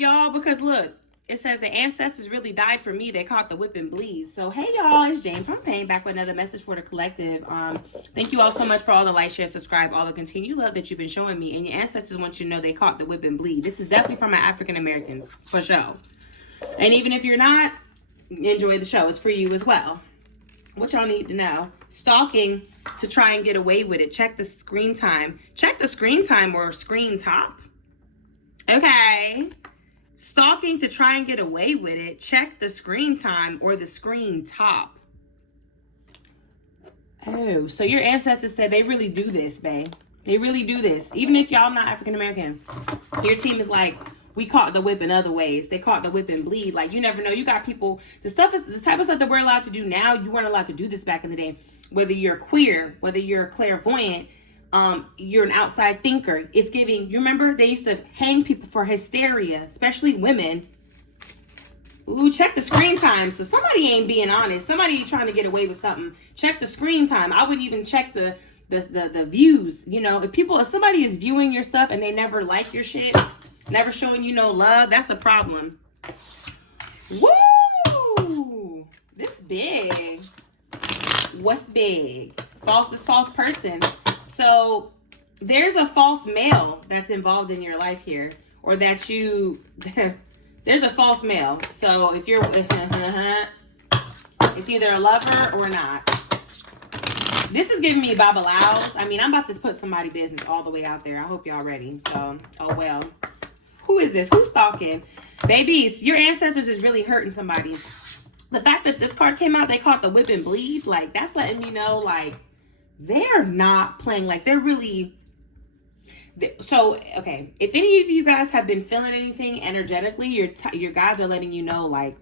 y'all, because look, it says the ancestors really died for me. They caught the whip and bleed. So, hey, y'all, it's Jane Prompeng back with another message for the collective. Thank you all so much for all the like, share, subscribe, all the continued love that you've been showing me. And your ancestors want you to know they caught the whip and bleed. This is definitely for my African Americans, for sure. And even if you're not, enjoy the show. It's for you as well. What y'all need to know. Stalking to try and get away with it. Check the screen time. Check the screen time or screen top. Okay. Stalking to try and get away with it. Check the screen time or the screen top. Oh, so your ancestors said they really do this, babe. They really do this. Even if y'all not African American, your team is like, we caught the whip in other ways. They caught the whip and bleed. Like, you never know. You got people, the type of stuff that we're allowed to do now, you weren't allowed to do this back in the day. Whether you're queer, whether you're clairvoyant, you're an outside thinker. It's giving, you remember they used to hang people for hysteria, especially women. Ooh, check the screen time. So somebody ain't being honest. Somebody trying to get away with something. Check the screen time. I wouldn't even check the views. You know, if somebody is viewing your stuff and they never like your shit, never showing you no love, that's a problem. Woo! This big. What's big? This false person. So there's a false male that's involved in your life here, or that you, there's a false male. So if you're, it's either a lover or not. This is giving me babalaos. I mean, I'm about to put somebody's business all the way out there. I hope y'all ready. So, oh well. Who is this? Who's stalking? Babies, your ancestors is really hurting somebody. The fact that this card came out, they caught the whip and bleed. Like, that's letting me know, like, they're not playing. Like, they're really... So, okay. If any of you guys have been feeling anything energetically, your guys are letting you know, like,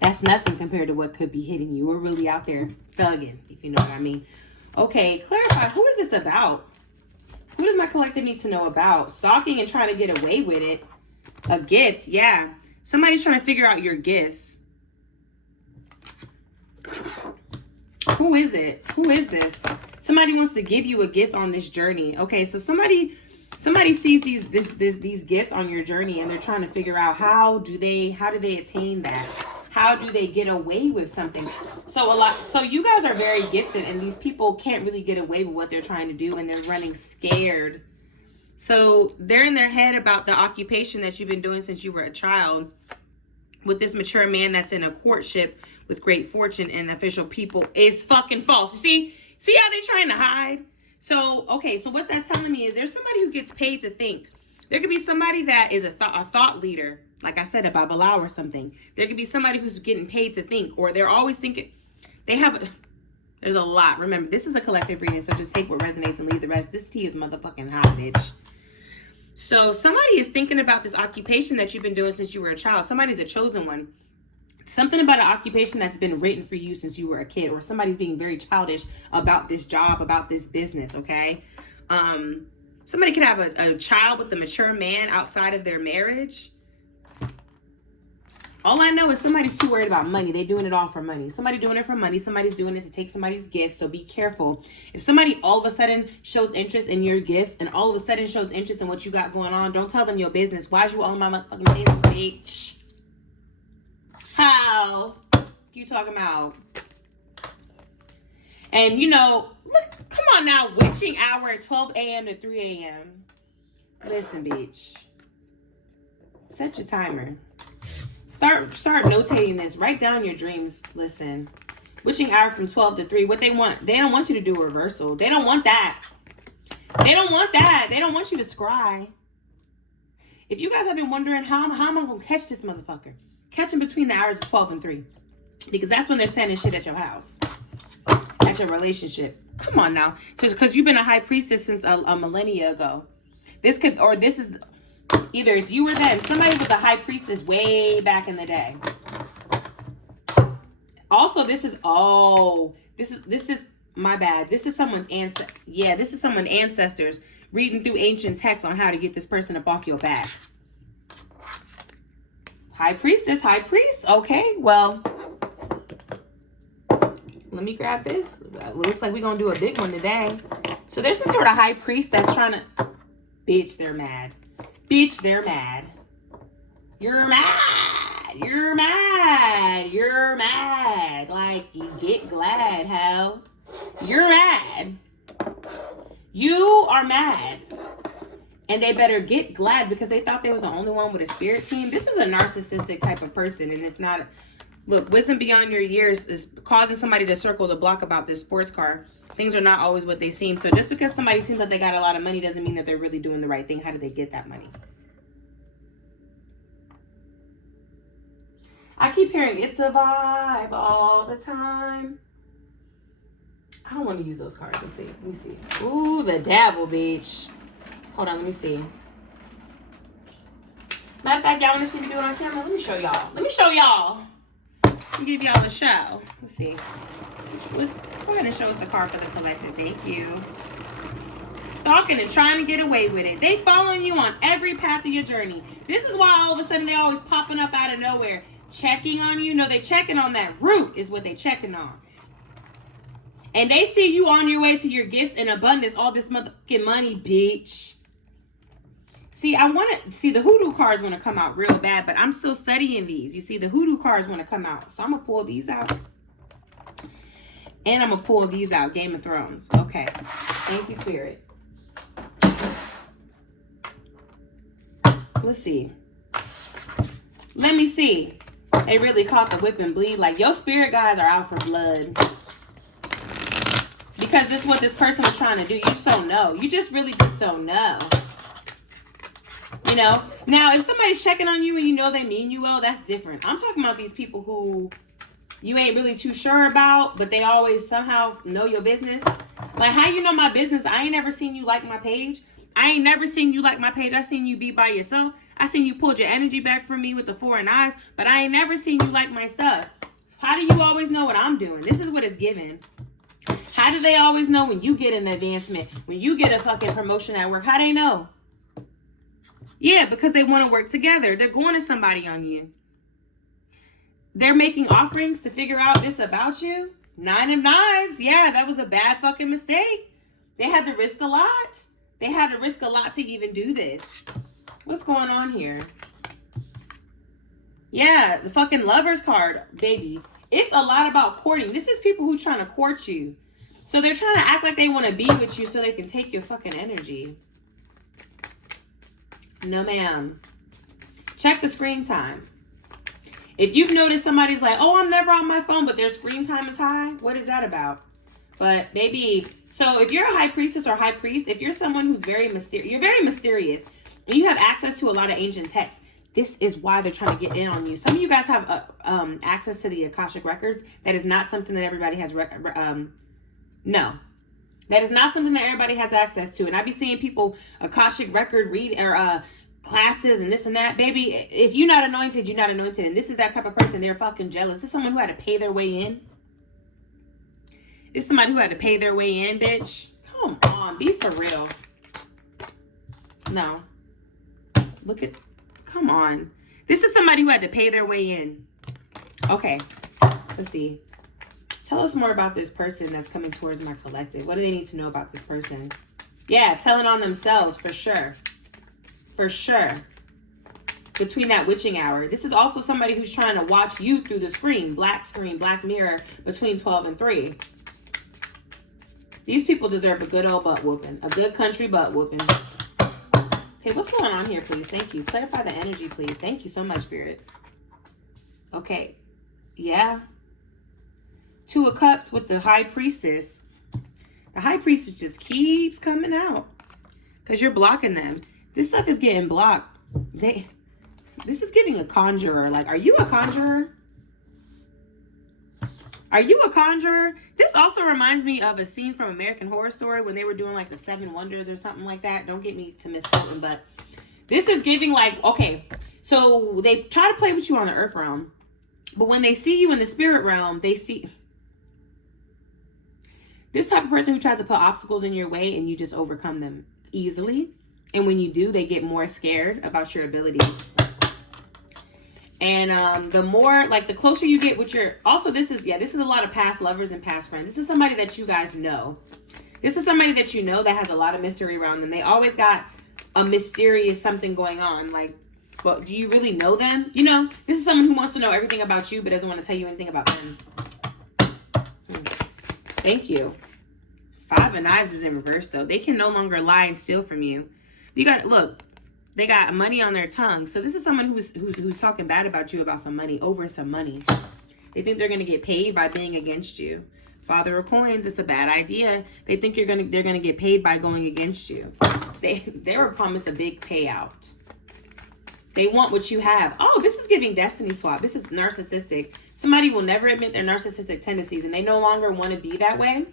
that's nothing compared to what could be hitting you. We're really out there thugging, if you know what I mean. Okay, clarify. Who is this about? Who does my collective need to know about? Stalking and trying to get away with it. A gift, yeah. Somebody's trying to figure out your gifts. Who is it? Who is this? Somebody wants to give you a gift on this journey. Okay, so somebody sees these gifts on your journey and they're trying to figure out how do they attain that? How do they get away with something? So you guys are very gifted and these people can't really get away with what they're trying to do and they're running scared. So they're in their head about the occupation that you've been doing since you were a child with this mature man that's in a courtship with great fortune and official people is fucking false. You see how they trying to hide? So, okay, so what that's telling me is there's somebody who gets paid to think. There could be somebody that is a thought leader, like I said, a babalao or something. There could be somebody who's getting paid to think, or they're always thinking. There's a lot. Remember, this is a collective reading, so just take what resonates and leave the rest. This tea is motherfucking hot, bitch. So somebody is thinking about this occupation that you've been doing since you were a child. Somebody's a chosen one. Something about an occupation that's been written for you since you were a kid, or somebody's being very childish about this job, about this business, okay? Somebody could have a child with a mature man outside of their marriage. All I know is somebody's too worried about money. They're doing it all for money. Somebody doing it for money. Somebody's doing it to take somebody's gifts. So be careful. If somebody all of a sudden shows interest in your gifts and all of a sudden shows interest in what you got going on, don't tell them your business. Why'd you own my motherfucking business, bitch? How? You talking about? And you know, look, come on now. Witching hour at 12 a.m. to 3 a.m. Listen, bitch. Set your timer. Start notating this. Write down your dreams. Listen. Witching hour from 12 to 3. What they want. They don't want you to do a reversal. They don't want that. They don't want that. They don't want you to scry. If you guys have been wondering how am I going to catch this motherfucker? Catch him between the hours of 12 and 3. Because that's when they're sending shit at your house. At your relationship. Come on now. Just because you've been a high priestess since a millennia ago. This is... Either it's you or them. Somebody was a high priestess way back in the day. Also, this is my bad. This is someone's this is someone's ancestors reading through ancient texts on how to get this person up off your back. High priestess, high priest. Okay, well, let me grab this. Looks like we're gonna do a big one today. So there's some sort of high priest that's trying to... Bitch, they're mad. Bitch, they're mad. You're mad. You're mad. You're mad. Like, you get glad, hell. You're mad. You are mad. And they better get glad because they thought they was the only one with a spirit team. This is a narcissistic type of person, and it's not. Look, wisdom beyond your years is causing somebody to circle the block about this sports car. Things are not always what they seem. So just because somebody seems like they got a lot of money doesn't mean that they're really doing the right thing. How did they get that money? I keep hearing it's a vibe all the time. I don't want to use those cards. Let's see. Let me see. Ooh, the devil, bitch. Hold on, let me see. Matter of fact, y'all want to see me do it on camera? Let me show y'all. Let me show y'all. Let me give y'all the show. Let's see. Go ahead and show us a card for the collective. Thank you. Stalking and trying to get away with it. They following you on every path of your journey. This is why all of a sudden they always popping up out of nowhere. Checking on you. No, they checking on that root is what they checking on. And they see you on your way to your gifts in abundance. All this motherfucking money, bitch. See, I want to see the hoodoo cards want to come out real bad, but I'm still studying these. You see, the hoodoo cards want to come out. So I'm going to pull these out. And I'm going to pull these out. Game of Thrones. Okay. Thank you, Spirit. Let's see. Let me see. They really caught the whip and bleed. Like, your spirit guys are out for blood. Because this is what this person was trying to do. You just don't know. You just really just don't know. You know? Now, if somebody's checking on you and you know they mean you well, that's different. I'm talking about these people who you ain't really too sure about, but they always somehow know your business. Like, how you know my business? I ain't never seen you like my page. I ain't never seen you like my page. I seen you be by yourself. I seen you pulled your energy back from me with the foreign eyes, but I ain't never seen you like my stuff. How do you always know what I'm doing? This is what it's given. How do they always know when you get an advancement, when you get a fucking promotion at work? How they know? Yeah, because they want to work together. They're going to somebody on you. They're making offerings to figure out this about you. 9 of Knives. Yeah, that was a bad fucking mistake. They had to risk a lot. They had to risk a lot to even do this. What's going on here? Yeah, the fucking Lovers card, baby. It's a lot about courting. This is people who trying to court you. So they're trying to act like they want to be with you so they can take your fucking energy. No, ma'am. Check the screen time. If you've noticed somebody's like, oh, I'm never on my phone, but their screen time is high, what is that about? But maybe, so if you're a high priestess or high priest, if you're someone who's very mysterious, you're very mysterious, and you have access to a lot of ancient texts, this is why they're trying to get in on you. Some of you guys have access to the Akashic records. That is not something that everybody has, no. That is not something that everybody has access to. And I be seeing people Akashic record read or classes and this and that. Baby, if you're not anointed, you're not anointed. And this is that type of person. They're fucking jealous. This is someone who had to pay their way in. This is somebody who had to pay their way in, bitch. Come on, be for real. No. Look at, come on. This is somebody who had to pay their way in. Okay, let's see. Tell us more about this person that's coming towards my collective. What do they need to know about this person? Yeah, telling on themselves for sure. For sure. Between that witching hour. This is also somebody who's trying to watch you through the screen, black mirror between 12 and 3. These people deserve a good old butt whooping. A good country butt whooping. Okay, what's going on here, please? Thank you. Clarify the energy, please. Thank you so much, Spirit. Okay. Yeah. 2 of Cups with the High Priestess. The High Priestess just keeps coming out. Because you're blocking them. This stuff is getting blocked. This is giving a conjurer. Like, are you a conjurer? Are you a conjurer? This also reminds me of a scene from American Horror Story when they were doing like the 7 Wonders or something like that. Don't get me to misquoting, but this is giving like, okay, so they try to play with you on the earth realm, but when they see you in the spirit realm, they see this type of person who tries to put obstacles in your way and you just overcome them easily. And when you do, they get more scared about your abilities. And the more, like, the closer you get with your, also this is a lot of past lovers and past friends. This is somebody that you guys know. This is somebody that you know that has a lot of mystery around them. They always got a mysterious something going on. Like, But do you really know them? You know, this is someone who wants to know everything about you, but doesn't want to tell you anything about them. Thank you. 5 of Knives is in reverse, though. They can no longer lie and steal from you. You got, look, they got money on their tongue. So this is someone who's talking bad about you about some money, over some money. They think they're going to get paid by being against you. Father of Coins, it's a bad idea. They think they're going to get paid by going against you. They were promised a big payout. They want what you have. Oh, this is giving destiny swap. This is narcissistic. Somebody will never admit their narcissistic tendencies, and they no longer want to be that way.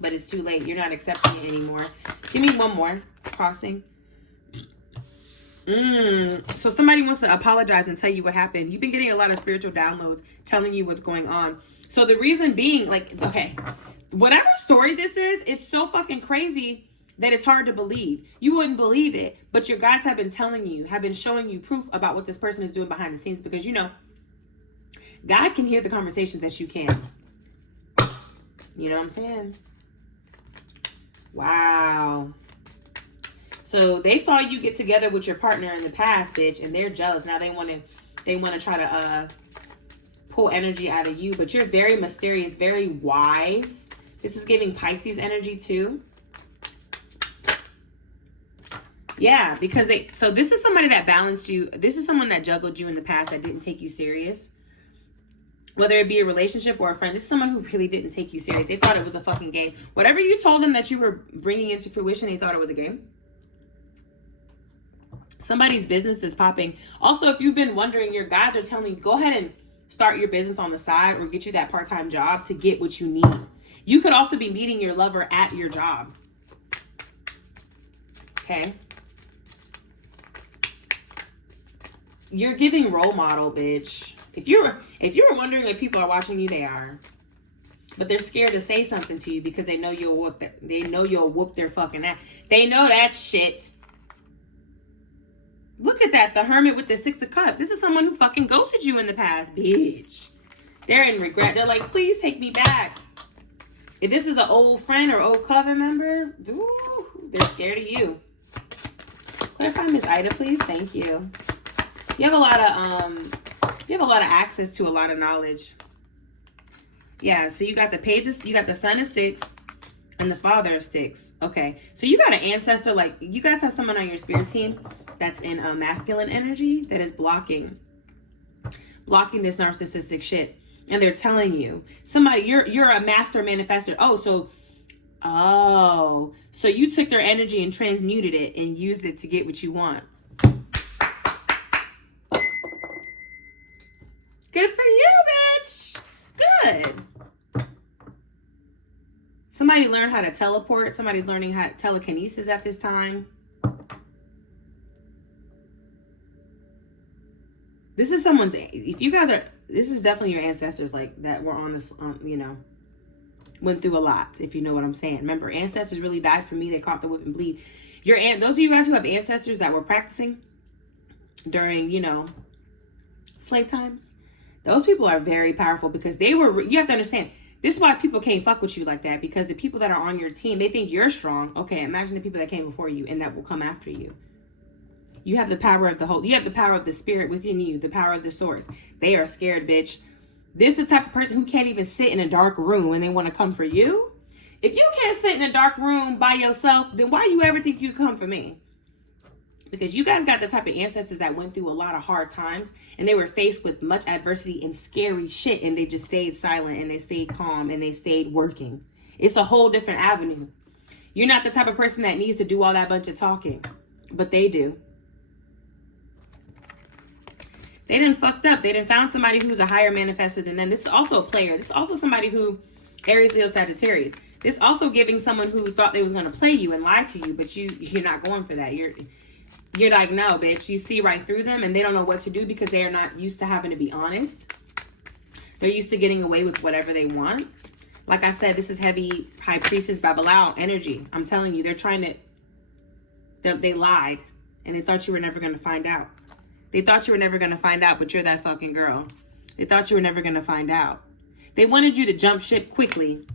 But it's too late. You're not accepting it anymore. Give me one more. Crossing. So somebody wants to apologize and tell you what happened. You've been getting a lot of spiritual downloads telling you what's going on. So the reason being, like, okay, whatever story this is, it's so fucking crazy that it's hard to believe. You wouldn't believe it, but your guides have been telling you, have been showing you proof about what this person is doing behind the scenes, because, you know, God can hear the conversations that you can. You know what I'm saying? Wow. So they saw you get together with your partner in the past, bitch, and they're jealous. Now they want to try to pull energy out of you, but you're very mysterious, very wise. This is giving Pisces energy too. Yeah, because so this is somebody that balanced you. This is someone that juggled you in the past that didn't take you serious. Whether it be a relationship or a friend, this is someone who really didn't take you serious. They thought it was a fucking game. Whatever you told them that you were bringing into fruition, they thought it was a game. Somebody's business is popping. Also, if you've been wondering, your guides are telling you, go ahead and start your business on the side or get you that part-time job to get what you need. You could also be meeting your lover at your job. Okay. You're giving role model, bitch. If you were wondering if people are watching you, they are. But they're scared to say something to you because they know you'll whoop their fucking ass. They know that shit. Look at that. The Hermit with the 6 of Cups. This is someone who fucking ghosted you in the past, bitch. They're in regret. They're like, please take me back. If this is an old friend or old coven member, ooh, they're scared of you. Clarify Miss Ida, please. Thank you. You have a lot of access to a lot of knowledge. Yeah, so you got the pages, you got the Son of Sticks and the Father of Sticks. Okay, so you got an ancestor, like you guys have someone on your spirit team that's in a masculine energy that is blocking this narcissistic shit. And they're telling you, somebody, you're a master manifester. So you took their energy and transmuted it and used it to get what you want. Good for you, bitch. Good. Somebody learned how to teleport. Somebody's learning how telekinesis at this time. This is someone's, if you guys are, this is definitely your ancestors, like, that were on this, you know, went through a lot, if you know what I'm saying. Remember, ancestors really died for me. They caught the whip and bleed. Those of you guys who have ancestors that were practicing during, you know, slave times, those people are very powerful because you have to understand, this is why people can't fuck with you like that, because the people that are on your team, they think you're strong. Okay, imagine the people that came before you and that will come after you. You have the power of you have the power of the spirit within you, the power of the source. They are scared, bitch. This is the type of person who can't even sit in a dark room and they want to come for you. If you can't sit in a dark room by yourself, then why you ever think you come for me? Because you guys got the type of ancestors that went through a lot of hard times and they were faced with much adversity and scary shit, and they just stayed silent and they stayed calm and they stayed working. It's a whole different avenue. You're not the type of person that needs to do all that bunch of talking, but they do. They done fucked up. They done found somebody who's a higher manifestor than them. This is also a player. This is also somebody who, Aries, Leo, Sagittarius. This also giving someone who thought they was going to play you and lie to you, but you're not going for that. You're like, no, bitch. You see right through them and they don't know what to do because they are not used to having to be honest. They're used to getting away with whatever they want. Like I said, this is heavy High Priestess Babylao energy. I'm telling you, they lied and they thought you were never going to find out. They thought you were never going to find out, but you're that fucking girl. They thought you were never going to find out. They wanted you to jump ship quickly.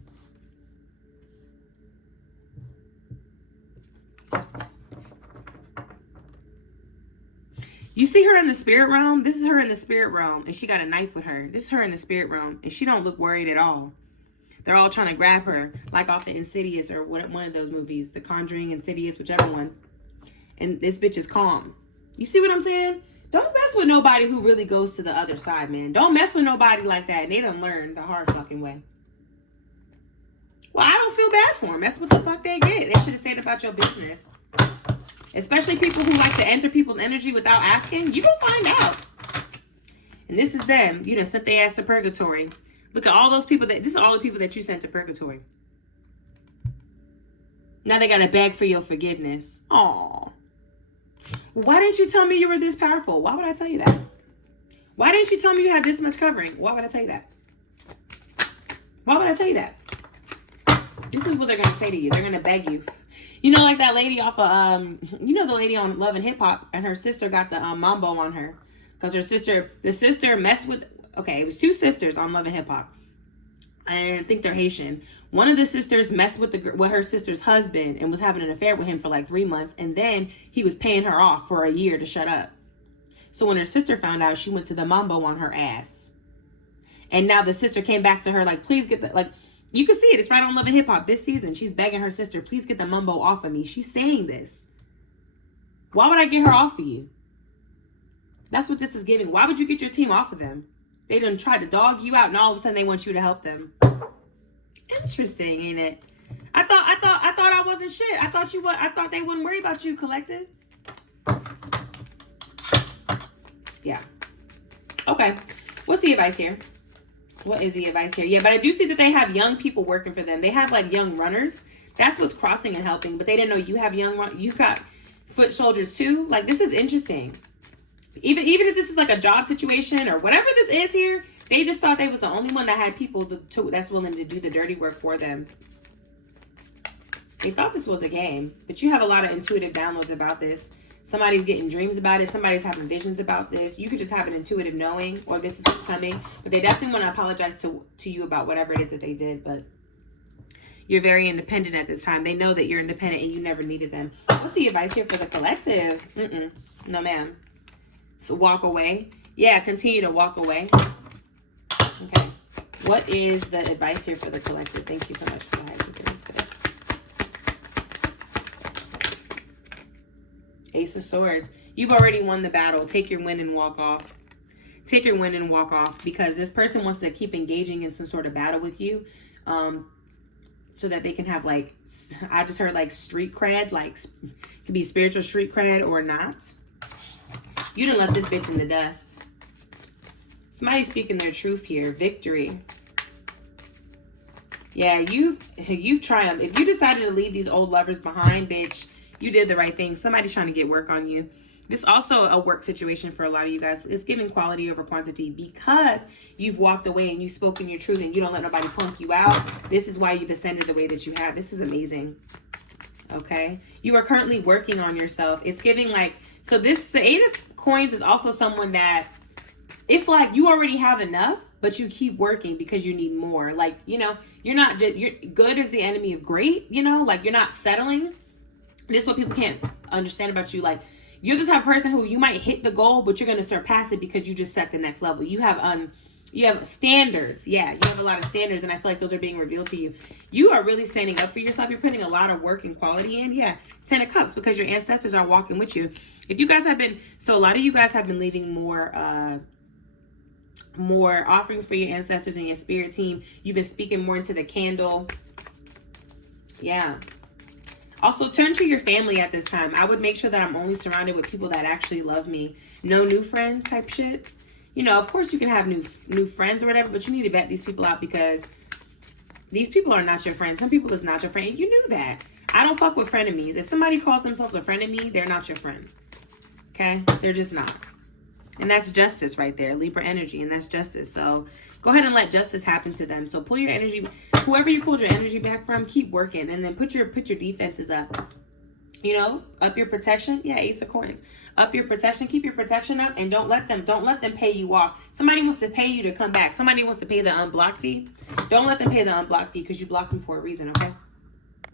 You see her in the spirit realm? This is her in the spirit realm, and she got a knife with her. This is her in the spirit realm, and she don't look worried at all. They're all trying to grab her, like off the Insidious or one of those movies, The Conjuring, Insidious, whichever one. And this bitch is calm. You see what I'm saying? Don't mess with nobody who really goes to the other side, man. Don't mess with nobody like that, and they done learned the hard fucking way. Well, I don't feel bad for them. That's what the fuck they get. They should have stayed about your business. Especially people who like to enter people's energy without asking. You gonna find out. And this is them. You done sent their ass to purgatory. Look at all those people this is all the people that you sent to purgatory. Now they gotta beg for your forgiveness. Aw. Why didn't you tell me you were this powerful? Why would I tell you that? Why didn't you tell me you had this much covering? Why would I tell you that? Why would I tell you that? This is what they're gonna say to you. They're gonna beg you. You know, like that lady off of, you know, the lady on Love and Hip Hop, and her sister got the mambo on her. Because the sister messed with, okay, it was two sisters on Love and Hip Hop. I think they're Haitian. One of the sisters messed with her sister's husband and was having an affair with him for like 3 months. And then he was paying her off for a year to shut up. So when her sister found out, she went to the mambo on her ass. And now the sister came back to her like, please get the, like, you can see it. It's right on Love and Hip Hop this season. She's begging her sister, please get the mumbo off of me. She's saying this. Why would I get her off of you? That's what this is giving. Why would you get your team off of them? They done tried to dog you out, and all of a sudden they want you to help them. Interesting, ain't it? I thought I wasn't shit. I thought they wouldn't worry about you, collective. Yeah. Okay. What's the advice here? What is the advice here? Yeah, but I do see that they have young people working for them. They have like young runners. That's what's crossing and helping. But they didn't know you have you got foot soldiers too. Like, this is interesting. Even if this is like a job situation or whatever this is here, they just thought they was the only one that had people that's willing to do the dirty work for them. They thought this was a game, but you have a lot of intuitive downloads about this. Somebody's getting dreams about it. Somebody's having visions about this. You could just have an intuitive knowing, or this is what's coming. But they definitely want to apologize to you about whatever it is that they did. But you're very independent at this time. They know that you're independent and you never needed them. What's the advice here for the collective? No, ma'am. So walk away. Yeah, continue to walk away. Okay. What is the advice here for the collective? Thank you so much for that. Ace of Swords. You've already won the battle. Take your win and walk off. Take your win and walk off, because this person wants to keep engaging in some sort of battle with you, so that they can have, like, I just heard like street cred, like it could be spiritual street cred or not. You done left this bitch in the dust. Somebody's speaking their truth here. Victory. Yeah, you've triumphed. If you decided to leave these old lovers behind, bitch, you did the right thing. Somebody's trying to get work on you. This is also a work situation for a lot of you guys. It's giving quality over quantity, because you've walked away and you've spoken your truth and you don't let nobody punk you out. This is why you've ascended the way that you have. This is amazing. Okay. You are currently working on yourself. It's giving like, so this, the Eight of Coins is also someone that it's like you already have enough, but you keep working because you need more. Like, you know, you're good is the enemy of great, you know, like you're not settling. This is what people can't understand about you. Like, you're the type of person who you might hit the goal, but you're going to surpass it because you just set the next level. You have standards. Yeah, you have a lot of standards, and I feel like those are being revealed to you. You are really standing up for yourself. You're putting a lot of work and quality in. Yeah, 10 of Cups, because your ancestors are walking with you. If you guys have been, so a lot of you guys have been leaving more offerings for your ancestors and your spirit team. You've been speaking more into the candle. Yeah. Also, turn to your family at this time. I would make sure that I'm only surrounded with people that actually love me. No new friends type shit. You know, of course you can have new friends or whatever, but you need to vet these people out, because these people are not your friends. Some people is not your friend. You knew that. I don't fuck with frenemies. If somebody calls themselves a frenemy, they're not your friend. Okay? They're just not. And that's justice right there. Libra energy, and that's justice. So go ahead and let justice happen to them. So pull your energy, whoever you pulled your energy back from, keep working, and then put your defenses up. You know, up your protection. Yeah, Ace of Coins. Up your protection. Keep your protection up, and don't let them pay you off. Somebody wants to pay you to come back. Somebody wants to pay the unblock fee. Don't let them pay the unblock fee, because you blocked them for a reason, okay?